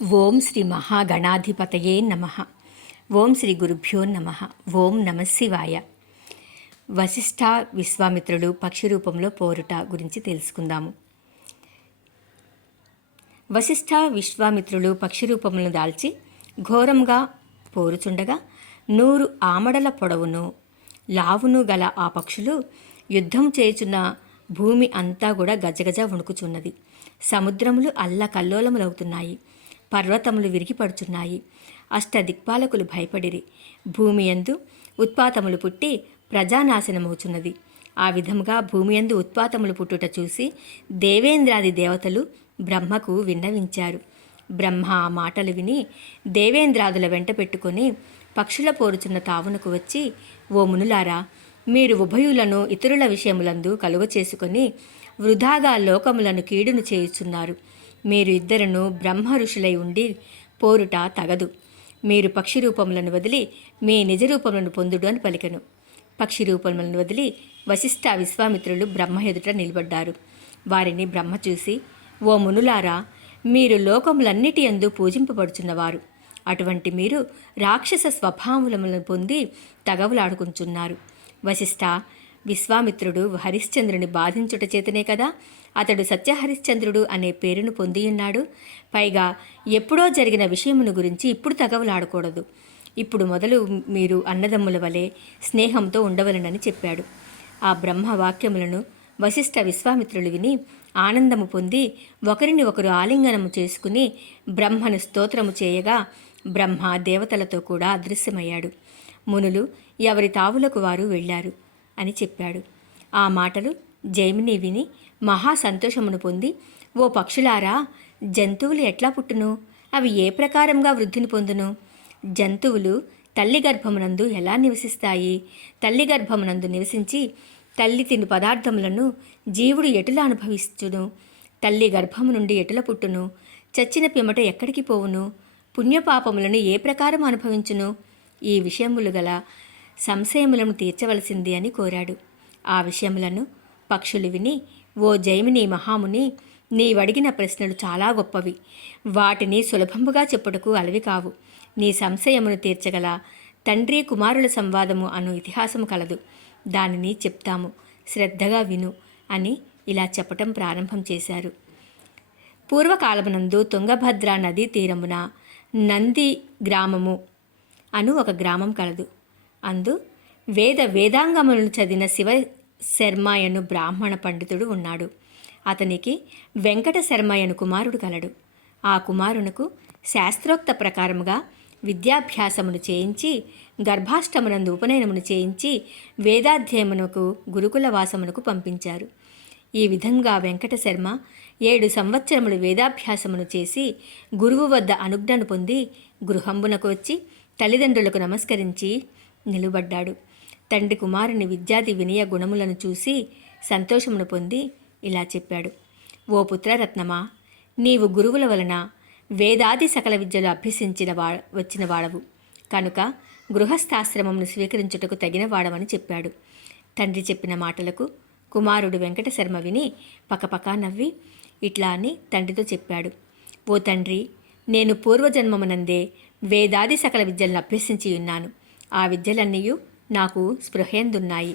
ఓం శ్రీ మహాగణాధిపతయే నమః. ఓం శ్రీ గురుభ్యో నమః. ఓం నమః శివాయ. వశిష్ఠ విశ్వామిత్రులు పక్షి రూపంలో పోరుట గురించి తెలుసుకుందాము. వశిష్ఠ విశ్వామిత్రులు పక్షి రూపములను దాల్చి ఘోరంగా పోరుచుండగా 100 ఆమడల పొడవును లావును గల ఆ పక్షులు యుద్ధం చేయుచున్న భూమి అంతా కూడా గజగజ వణుకుచున్నది. సముద్రములు అల్లకల్లోలములవుతున్నాయి. పర్వతములు విరిగిపడుచున్నాయి. అష్టదిక్పాలకులు భయపడిరి. భూమి యందు ఉత్పాతములు పుట్టి ప్రజానాశనమవుచున్నది. ఆ విధముగా భూమి యందు ఉత్పాతములు పుట్టుట చూసి దేవేంద్రాది దేవతలు బ్రహ్మకు విన్నవించారు. బ్రహ్మ ఆ మాటలు విని దేవేంద్రాదుల వెంట పెట్టుకొని పక్షుల పోరుచున్న తావునకు వచ్చి, ఓ మునులారా, మీరు ఉభయులను ఇతరుల విషయములందు కలుగ చేసుకొని వృధాగా లోకములను కీడును చేయుచున్నారు. మీరు ఇద్దరును బ్రహ్మ ఋషులై ఉండి పోరుట తగదు. మీరు పక్షి రూపములను వదిలి మీ నిజ రూపములను పొందుడు అని పలికెను. పక్షి రూపములను వదిలి వశిష్ఠ విశ్వామిత్రులు బ్రహ్మ ఎదుట నిలబడ్డారు. వారిని బ్రహ్మ చూసి, ఓ మునులారా, మీరు లోకములన్నిటి యందు పూజింపబడుచున్నవారు. అటువంటి మీరు రాక్షస స్వభావములను పొంది తగవులాడుకుంటున్నారు. వశిష్ఠ విశ్వామిత్రుడు హరిశ్చంద్రుని బాధించుట చేతనే కదా అతడు సత్యహరిశ్చంద్రుడు అనే పేరును పొందియున్నాడు. పైగా ఎప్పుడో జరిగిన విషయమును గురించి ఇప్పుడు తగవులాడకూడదు. ఇప్పుడు మొదలు మీరు అన్నదమ్ముల వలె స్నేహంతో ఉండవలనని చెప్పాడు. ఆ బ్రహ్మ వాక్యములను వశిష్ఠ విశ్వామిత్రులు విని ఆనందము పొంది ఒకరిని ఒకరు ఆలింగనము చేసుకుని బ్రహ్మను స్తోత్రము చేయగా బ్రహ్మ దేవతలతో కూడా అదృశ్యమయ్యాడు. మునులు ఎవరి తావులకు వారు వెళ్ళారు అని చెప్పాడు. ఆ మాటలు జైమిని విని మహా సంతోషమును పొంది, ఓ పక్షులారా, జంతువులు ఎట్లా పుట్టును? అవి ఏ ప్రకారంగా వృద్ధిని పొందును? జంతువులు తల్లి గర్భమునందు ఎలా నివసిస్తాయి? తల్లి గర్భమునందు నివసించి తల్లి తిని పదార్థములను జీవుడు ఎటులా అనుభవించును? తల్లి గర్భము నుండి ఎటుల పుట్టును? చచ్చిన పిమ్మట ఎక్కడికి పోవును? పుణ్యపాపములను ఏ ప్రకారం అనుభవించును? ఈ విషయములు గల సంశయములను తీర్చవలసింది అని కోరాడు. ఆ విషయములను పక్షులు విని, ఓ జైమిని మహాముని, నీవడిగిన ప్రశ్నలు చాలా గొప్పవి. వాటిని సులభముగా చెప్పుటకు అలవి కావు. నీ సంశయమును తీర్చగల తండ్రి కుమారుల సంవాదము అను ఇతిహాసము కలదు. దానిని చెప్తాము, శ్రద్ధగా విను అని ఇలా చెప్పటం ప్రారంభం చేశారు. పూర్వకాలమునందు తుంగభద్ర నదీ తీరమున నంది గ్రామము అను ఒక గ్రామం కలదు. అందు వేదాంగములను చదివిన శివ శర్మయను బ్రాహ్మణ పండితుడు ఉన్నాడు. అతనికి వెంకట శర్మయను కుమారుడు కలడు. ఆ కుమారునకు శాస్త్రోక్త ప్రకారముగా విద్యాభ్యాసమును చేయించి గర్భాష్టమునందు ఉపనయనమును చేయించి వేదాధ్యయమునకు గురుకుల వాసమునకు పంపించారు. ఈ విధంగా వెంకట శర్మ 7 సంవత్సరములు వేదాభ్యాసమును చేసి గురువు వద్ద అనుజ్ఞను పొంది గృహంబునకు వచ్చి తల్లిదండ్రులకు నమస్కరించి నిలబడ్డాడు. తండ్రి కుమారుని విద్యాది వినయ గుణములను చూసి సంతోషమును పొంది ఇలా చెప్పాడు. ఓ పుత్రరత్నమా, నీవు గురువుల వలన వేదాది సకల విద్యలు అభ్యసించిన వచ్చిన వాడవు కనుక గృహస్థాశ్రమమును స్వీకరించుటకు తగిన వాడవని చెప్పాడు. తండ్రి చెప్పిన మాటలకు కుమారుడు వెంకట శర్మ విని పకపకా నవ్వి ఇట్లా అని తండ్రితో చెప్పాడు. ఓ తండ్రి, నేను పూర్వజన్మమునందే వేదాది సకల విద్యలను అభ్యసించి ఉన్నాను. ఆ విద్యలన్నీయు నాకు స్పృహయందున్నాయి.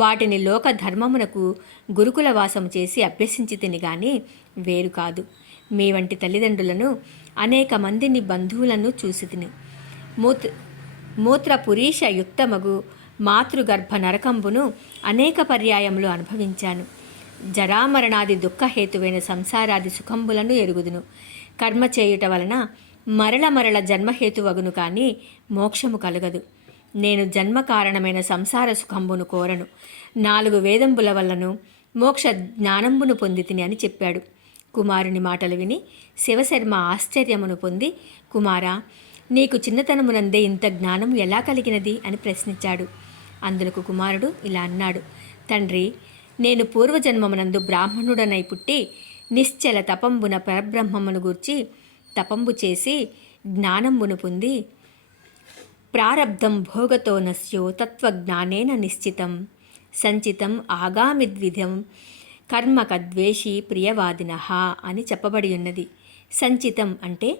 వాటిని లోక ధర్మమునకు గురుకుల వాసము చేసి అభ్యసించి తిని గాని వేరు కాదు. మీ వంటి తల్లిదండ్రులను అనేక మందిని బంధువులను చూసి తిని మూత్ర పురీష యుక్తమగు మాతృగర్భ నరకంబును అనేక పర్యాయములు అనుభవించాను. జరామరణాది దుఃఖహేతువైన సంసారాది సుఖంబులను ఎరుగుదును. కర్మ చేయుట వలన మరల జన్మహేతువగును కానీ మోక్షము కలగదు. నేను జన్మ కారణమైన సంసార సుఖంబును కోరను. 4 వేదంబుల వల్లను మోక్ష జ్ఞానంబును పొందితిని అని చెప్పాడు. కుమారుని మాటలు విని శివశర్మ ఆశ్చర్యమును పొంది, కుమారా, నీకు చిన్నతనమునందే ఇంత జ్ఞానం ఎలా కలిగినది అని ప్రశ్నించాడు. అందులకు కుమారుడు ఇలా అన్నాడు. తండ్రి, నేను పూర్వజన్మమునందు బ్రాహ్మణుడనై పుట్టి నిశ్చల తపంబున పరబ్రహ్మమును గూర్చి తపంబు చేసి జ్ఞానంబును పొంది ప్రారబ్ధం భోగతో నస్యో తత్వజ్ఞానేన నిశ్చితం సంచితం ఆగామిద్విధం కర్మకద్వేషి ప్రియవాదినః అని చెప్పబడి ఉన్నది. సంచితం అంటే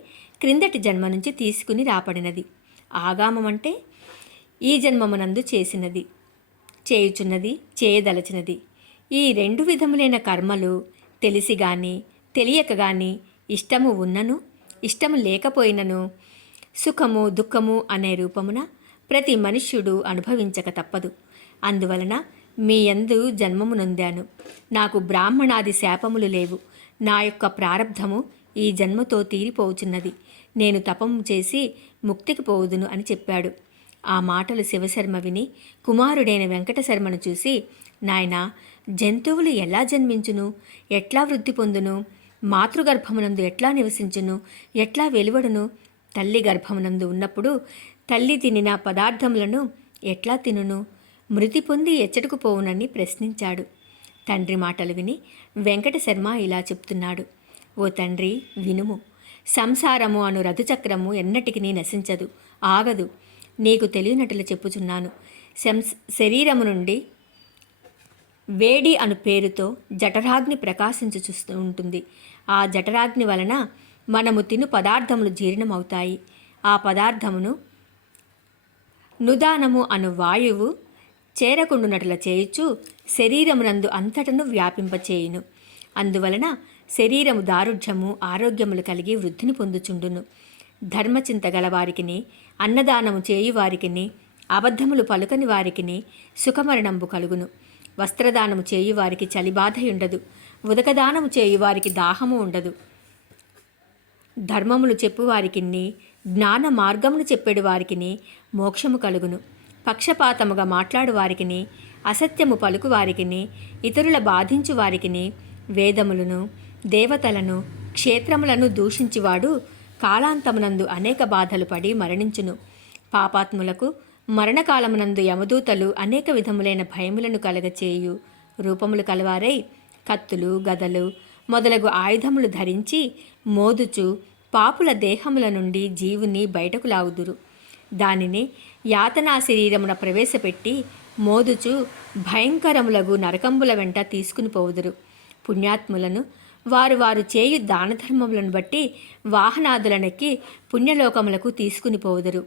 క్రిందటి జన్మ నుంచి తీసుకుని రాపడినది. ఆగామం అంటే ఈ జన్మమునందు చేసినది, చేయుచున్నది, చేయదలచినది. ఈ 2 విధములైన కర్మలు తెలిసి గాని తెలియక గాని ఇష్టము ఉన్నను ఇష్టము లేకపోయినను సుఖము దుఃఖము అనే రూపమున ప్రతి మనుష్యుడు అనుభవించక తప్పదు. అందువలన మీ యందు జన్మము నొందాను. నాకు బ్రాహ్మణాది శాపములు లేవు. నా యొక్క ప్రారబ్ధము ఈ జన్మతో తీరిపోవుచున్నది. నేను తపము చేసి ముక్తికి పోవుదును అని చెప్పాడు. ఆ మాటలు శివశర్మ విని కుమారుడైన వెంకటశర్మను చూసి, నాయనా, జంతువులు ఎలా జన్మించును, ఎట్లా వృద్ధి పొందును, మాతృగర్భమునందు ఎట్లా నివసించును, ఎట్లా వెలువడును, తల్లి గర్భమునందు ఉన్నప్పుడు తల్లి తినిన పదార్థములను ఎట్లా తినును, మృతి పొంది ఎచ్చటకు పోవునని ప్రశ్నించాడు. తండ్రి మాటలు విని వెంకటశర్మ ఇలా చెప్తున్నాడు. ఓ తండ్రి, వినుము. సంసారము అను రథచక్రము ఎన్నటికి నశించదు, ఆగదు. నీకు తెలియనట్లు చెప్పుచున్నాను. శరీరము నుండి వేడి అను పేరుతో జఠరాగ్ని ప్రకాశించుచూ ఉంటుంది. ఆ జఠరాగ్ని వలన మనము తిను పదార్థములు జీర్ణమవుతాయి. ఆ పదార్థమును నుదానము అను వాయువు చేరకుండునట్ల చేయుచు శరీరమునందు అంతటను వ్యాపింపచేయును. అందువలన శరీరము దారుఢ్యము ఆరోగ్యములు కలిగి వృద్ధిని పొందుచుండును. ధర్మచింత గలవారికిని, అన్నదానము చేయువారికిని, అబద్ధములు పలుకని వారికిని సుఖమరణంబు కలుగును. వస్త్రదానము చేయువారికి చలిబాధయుండదు. ఉదకదానము చేయువారికి దాహము ఉండదు. ధర్మములు చెప్పువారికిని, జ్ఞాన మార్గమును చెప్పేడు వారికిని మోక్షము కలుగును. పక్షపాతముగా మాట్లాడు వారికిని, అసత్యము పలుకు వారికిని, ఇతరుల బాధించు వారికిని, వేదములను దేవతలను క్షేత్రములను దూషించువాడు కాలాంతమునందు అనేక బాధలు పడి మరణించును. పాపాత్ములకు మరణకాలమునందు యమదూతలు అనేక విధములైన భయములను కలగచేయు రూపములు కలవారై కత్తులు గదలు మొదలగు ఆయుధములు ధరించి మోదుచు పాపుల దేహముల నుండి జీవుని బయటకు లాగుదురు. దానిని యాతనా శరీరమున ప్రవేశపెట్టి మోదుచు భయంకరములగు నరకంబుల వెంట తీసుకుని పోవుదురు. పుణ్యాత్ములను వారు వారు చేయు దానధర్మములను బట్టి వాహనాదులనెక్కి పుణ్యలోకములకు తీసుకుని పోవుదురు.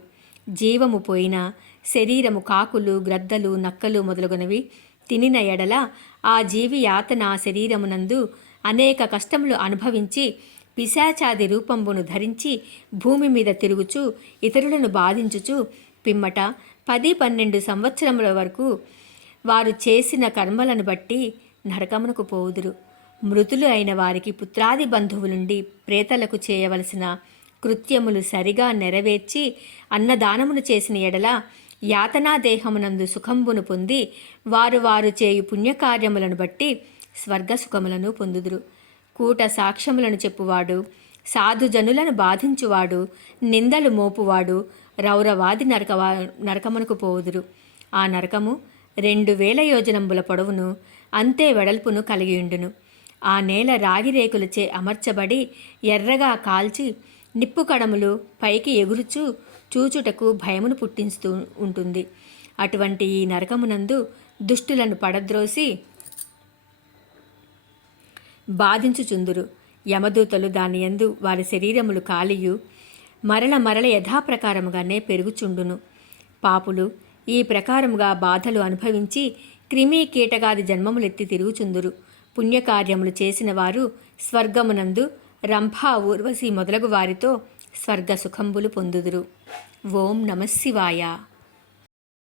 జీవము పోయిన శరీరము కాకులు, గ్రద్దలు, నక్కలు మొదలగునవి తినిన ఎడల ఆ జీవి యాతన శరీరమునందు అనేక కష్టములు అనుభవించి పిశాచాది రూపంబును ధరించి భూమి మీద తిరుగుచు ఇతరులను బాధించుచు పిమ్మట 10-12 సంవత్సరముల వరకు వారు చేసిన కర్మలను బట్టి నరకమునకు పోవుదురు. మృతులు అయిన వారికి పుత్రాది బంధువులుండి ప్రేతలకు చేయవలసిన కృత్యములు సరిగా నెరవేర్చి అన్నదానమును చేసిన ఎడల యాతనా దేహమునందు సుఖంబును పొంది వారు వారు చేయు పుణ్యకార్యములను బట్టి స్వర్గసుఖములను పొందుదురు. కూట సాక్ష్యములను చెప్పువాడు, సాధుజనులను బాధించువాడు, నిందలు మోపువాడు రౌరవాది నరకమునకు పోవుదురు. ఆ నరకము 2000 యోజనంబుల పొడవును అంతే వెడల్పును కలిగియుండును. ఆ నేల రాగిరేకులచే అమర్చబడి ఎర్రగా కాల్చి నిప్పు కడములు పైకి ఎగురుచూ చూచుటకు భయమును పుట్టిస్తూ ఉంటుంది. అటువంటి ఈ నరకమునందు దుష్టులను పడద్రోసి బాధించుచుందురు. యమదూతలు దాని యందు వారి శరీరములు కాలియు మరల యథాప్రకారముగానే పెరుగుచుండును. పాపులు ఈ ప్రకారముగా బాధలు అనుభవించి క్రిమి కీటకాది జన్మములెత్తి తిరుగుచుందురు. పుణ్యకార్యములు చేసిన వారు స్వర్గమునందు రంభా, ఊర్వశి మొదలగు వారితో స్వర్గ సుఖంబులు పొందుదురు. ఓం నమః శివాయ.